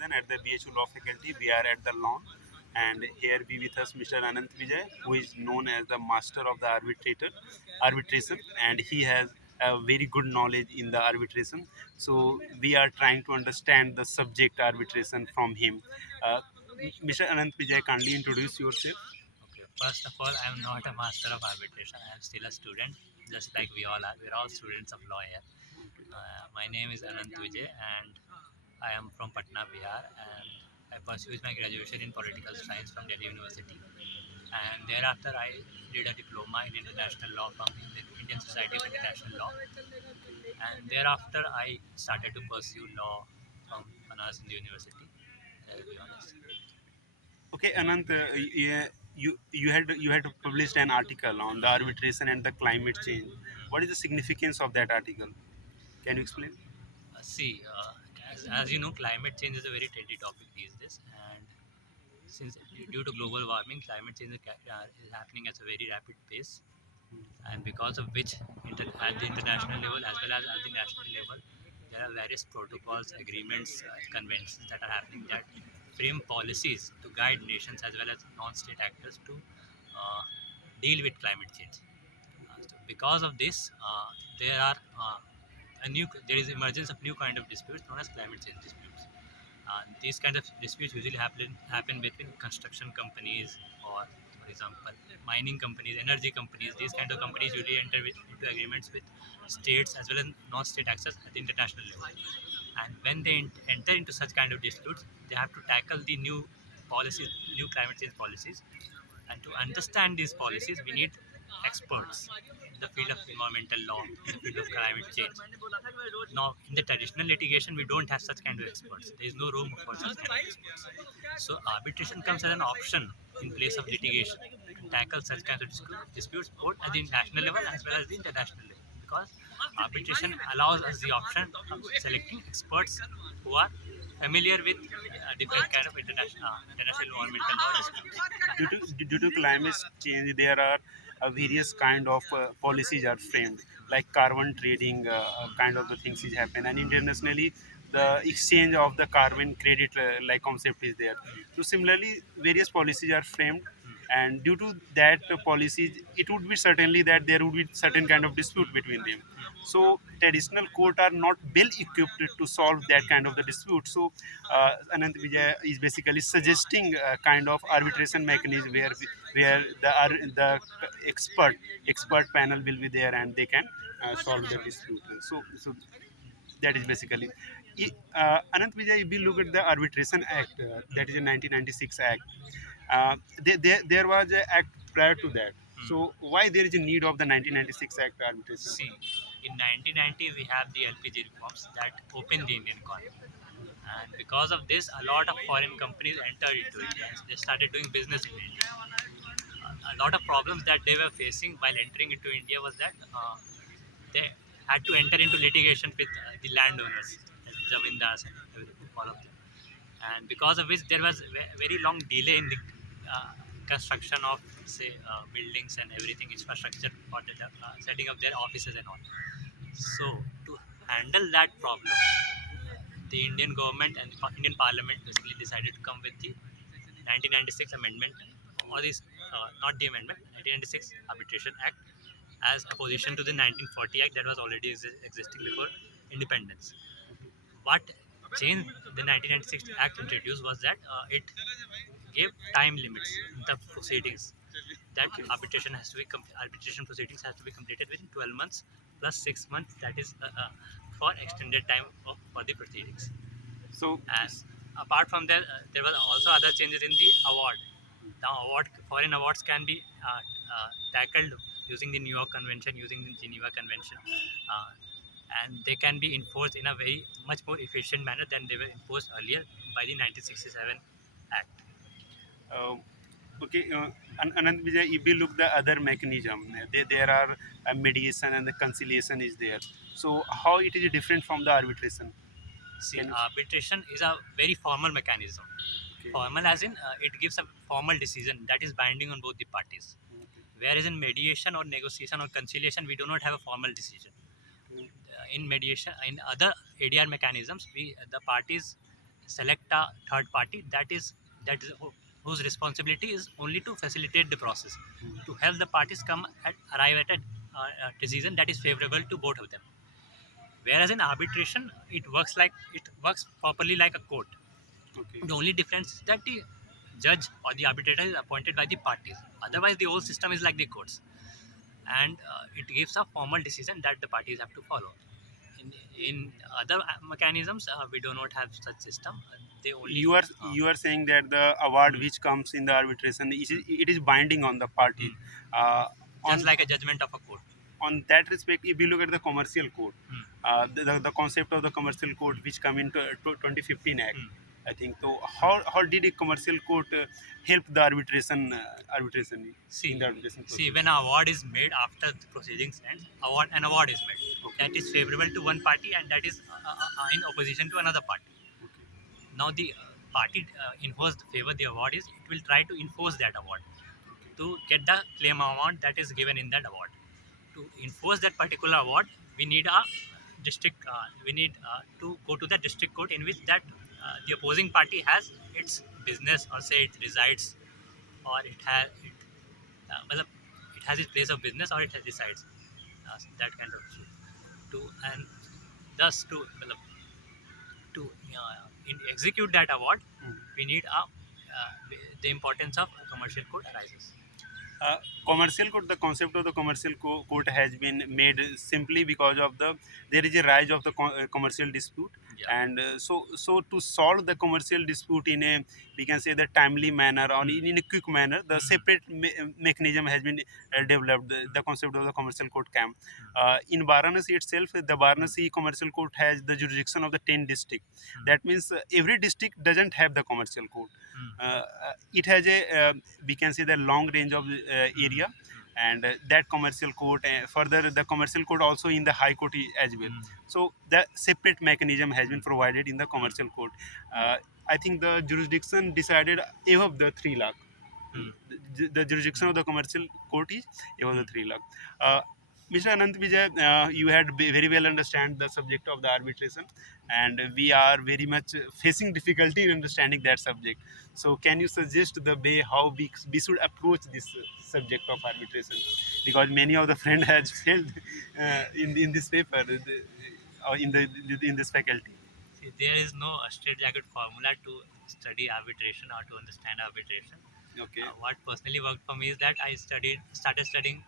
Priynandan at the BHU Law Faculty. We are at the lawn, and here be with us Mr. Anant Vijay, who is known as the master of the arbitration, and he has a very good knowledge in the arbitration. So we are trying to understand the subject arbitration from him. Uh, Mr. Anant Vijay, kindly introduce yourself. Okay, first of all, I'm not a master of arbitration. I'm still a student, just like we all are. We're all students of law here. My name is Anant Vijay, and I am from Patna, Bihar, and I pursued my graduation in political science from Delhi University. And thereafter, I did a diploma in international law from the Indian Society of International Law. And thereafter, I started to pursue law from Banaras Hindu University. I'll be honest. Okay, Anant, yeah, you had published an article on the arbitration and the climate change. What is the significance of that article? Can you explain? See, as you know, climate change is a very trendy topic these days, and since due to global warming, climate change is happening at a very rapid pace, and because of which, at the international level as well as at the national level, there are various protocols, agreements, conventions that are happening that frame policies to guide nations as well as non-state actors to uh, deal with climate change. So because of this, there is emergence of new kind of disputes known as climate change disputes. These kind of disputes usually happen between construction companies or, for example, mining companies, energy companies. These kind of companies usually enter into agreements with states as well as non-state actors at the international level. And when they enter into such kind of disputes, they have to tackle the new policies, new climate change policies. And to understand these policies, we need experts in the field of environmental law, in the field of climate change. Now, in the traditional litigation, we don't have such kind of experts. There is no room for such kind of experts. So, arbitration comes as an option in place of litigation to tackle such kind of disputes both at the national level as well as the international level. Because arbitration allows us the option of selecting experts who are familiar with different kind of international environmental law disputes. Due to climate change, there are various kind of policies are framed, like carbon trading, kind of the things is happen, and internationally, the exchange of the carbon credit like concept is there. So similarly, various policies are framed, and due to that policies, it would be certainly that there would be certain kind of dispute between them. So traditional court are not well equipped to solve that kind of the dispute. So Anant Vijay is basically suggesting a kind of arbitration mechanism where the expert panel will be there and they can solve the dispute. So that is basically. Anant Vijay, if we look at the Arbitration Act, that is a 1996 Act. There was an act prior to that. So why there is a need of the 1996 Act arbitration? See, in 1990 we have the LPG reforms that opened the Indian economy, and because of this, a lot of foreign companies entered into India. They started doing business in India. A lot of problems that they were facing while entering into India was that they had to enter into litigation with the landowners, zamindars, and all of them. And because of which there was very long delay in the construction of, say, buildings and everything, infrastructure for the setting up their offices and all. So to handle that problem, the Indian government and the Indian Parliament basically decided to come with the 1996 amendment, or this, not the amendment, 1996 Arbitration Act, as opposition to the 1940 Act that was already existing before independence. What changed the 1996 Act introduced was that it gave time limits in the proceedings. That arbitration proceedings has to be completed within 12 months plus 6 months. That is for extended time for the proceedings. So And apart from that, there was also other changes in the award. The foreign awards can be tackled using the New York Convention, using the Geneva Convention, uh, and they can be enforced in a very much more efficient manner than they were imposed earlier by the 1967 Act. uh, okay, Anand Vijay, if we look the other mechanism, there are mediation and the conciliation is there. So how it is different from the arbitration? See, Can you? arbitration is a very formal mechanism. Okay. Formal as in it gives a formal decision that is binding on both the parties. Whereas in mediation or negotiation or conciliation, we do not have a formal decision. In mediation, in other ADR mechanisms, the parties select a third party that is whose responsibility is only to facilitate the process, to help the parties arrive at a decision that is favorable to both of them. Whereas in arbitration, it works properly like a court. Okay. The only difference is that the judge or the arbitrator is appointed by the parties. Otherwise, the whole system is like the courts, and it gives a formal decision that the parties have to follow. In other mechanisms, we do not have such system. They only You are uh, you are saying that the award mm, which comes in the arbitration, it is binding on the party. mm, Uh, just on like a judgment of a court. on that respect, if you look at the commercial code, Mm, the concept of the commercial code which come into 2015 act, mm, I think. So mm. how did a commercial court help the arbitration in See, the arbitration see, process? when an award is made after the proceedings ends, an award is made that Okay. is favorable to one party and that is in opposition to another party. Okay. Now, the party in whose favor the award is, it will try to enforce that award Okay. to get the claim amount that is given in that award. To enforce that particular award, we need a we need to go to the district court in which that the opposing party has its business, or say it resides, or well, it has its place of business, or it resides, that kind of issue. To and thus to execute that award, Mhm. we need the importance of a commercial court arises. uh, Commercial court, the concept of the commercial court has been made simply because of the there is a rise of the commercial dispute. Yeah. And so to solve the commercial dispute in a, we can say, the timely manner or Mm. in a quick manner, the Mm. separate mechanism has been developed. The concept of the commercial court camp Mm. in Varanasi itself, the Varanasi commercial court has the jurisdiction of the 10 district. Mm. That means every district doesn't have the commercial court. Mm. It has a, we can say, the long range of Mm. area. And that commercial court, further the commercial court also in the high court as well. Mm. So the separate mechanism has been Mm. provided in the Mm. commercial court. I think the jurisdiction decided above the 3 lakh. Mm. The jurisdiction of the commercial court is above the Mm. 3 lakh. uh, Mr. Anant Vijay, you had very well understand the subject of the arbitration, and we are very much facing difficulty in understanding that subject. So, can you suggest the way how we should approach this subject of arbitration? Because many of the friend has failed in this paper, or in this faculty. See, there is no straightjacket formula to study arbitration or to understand arbitration. Okay. What personally worked for me is that started studying.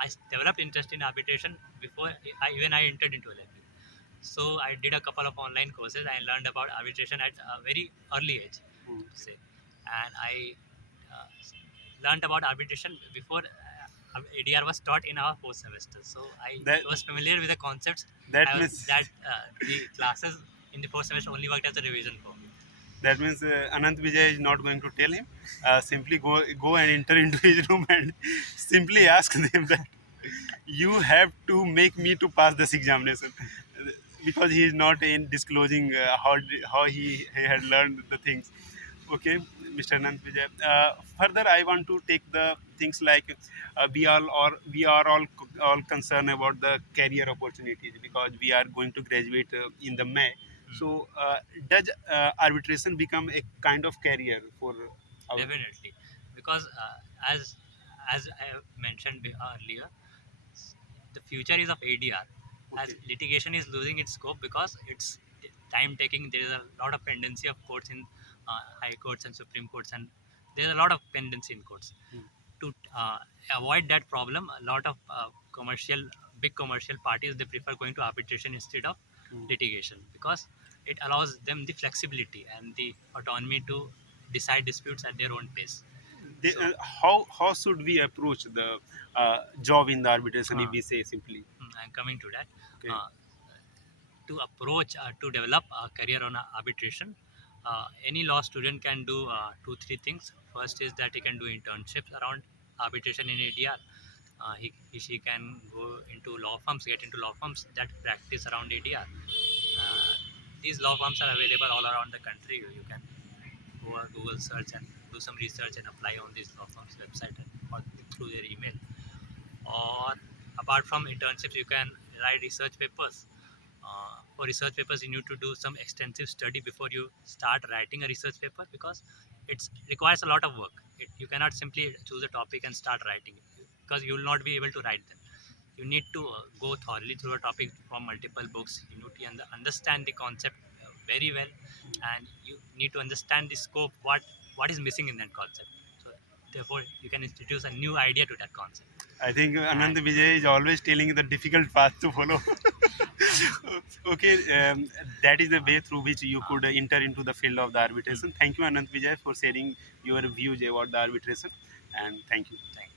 I developed interest in arbitration before I entered into LLB. So I did a couple of online courses. I learned about arbitration at a very early age, Hmm. to say, and I uh, learned about arbitration before ADR was taught in our fourth semester. So I That was familiar with the concepts. that means That the classes in the fourth semester only worked as a revision for me. that means Anant Vijay is not going to tell him. Simply go and enter into his room and simply ask them that you have to make me to pass this examination, because he is not in disclosing how he had learned the things. Okay, Mr. Anant Vijay. Further, I want to take the things like we are all concerned about the career opportunities, because we are going to graduate in the May. Hmm. So, does arbitration become a kind of career for our? Definitely, because as I have mentioned earlier, the future is of ADR. As Okay. litigation is losing its scope because it's time taking. There is a lot of pendency of courts in high courts and supreme courts, and there is a lot of pendency in courts. Hmm. To avoid that problem, a lot of big commercial parties, they prefer going to arbitration instead of Hmm. litigation, because it allows them the flexibility and the autonomy to decide disputes at their own pace. So How should we approach the job in the arbitration, if uh, we say simply? I'm coming to that. Okay. Uh, to approach to develop a career on arbitration, any law student can do two three things. First is that he can do internships around arbitration in ADR. She can go into law firms, get into law firms that practice around ADR. uh, these law firms are available all around the country. You can go on Google search and do some research and apply on these law firms website, or through their email. Or apart from internships, you can write research papers, For research papers, you need to do some extensive study before you start writing a research paper, because it requires a lot of work. You cannot simply choose a topic and start writing it, because you will not be able to write them. You need to go thoroughly through a topic from multiple books. You need to understand the concept very well, and you need to understand the scope, what is missing in that concept. So therefore you can introduce a new idea to that concept. I think Anant And Vijay is always telling the difficult path to follow. Okay, that is the way through which you could enter into the field of the mm, arbitration. Thank you, Anant Vijay, for sharing your views about the arbitration, and thank you. thank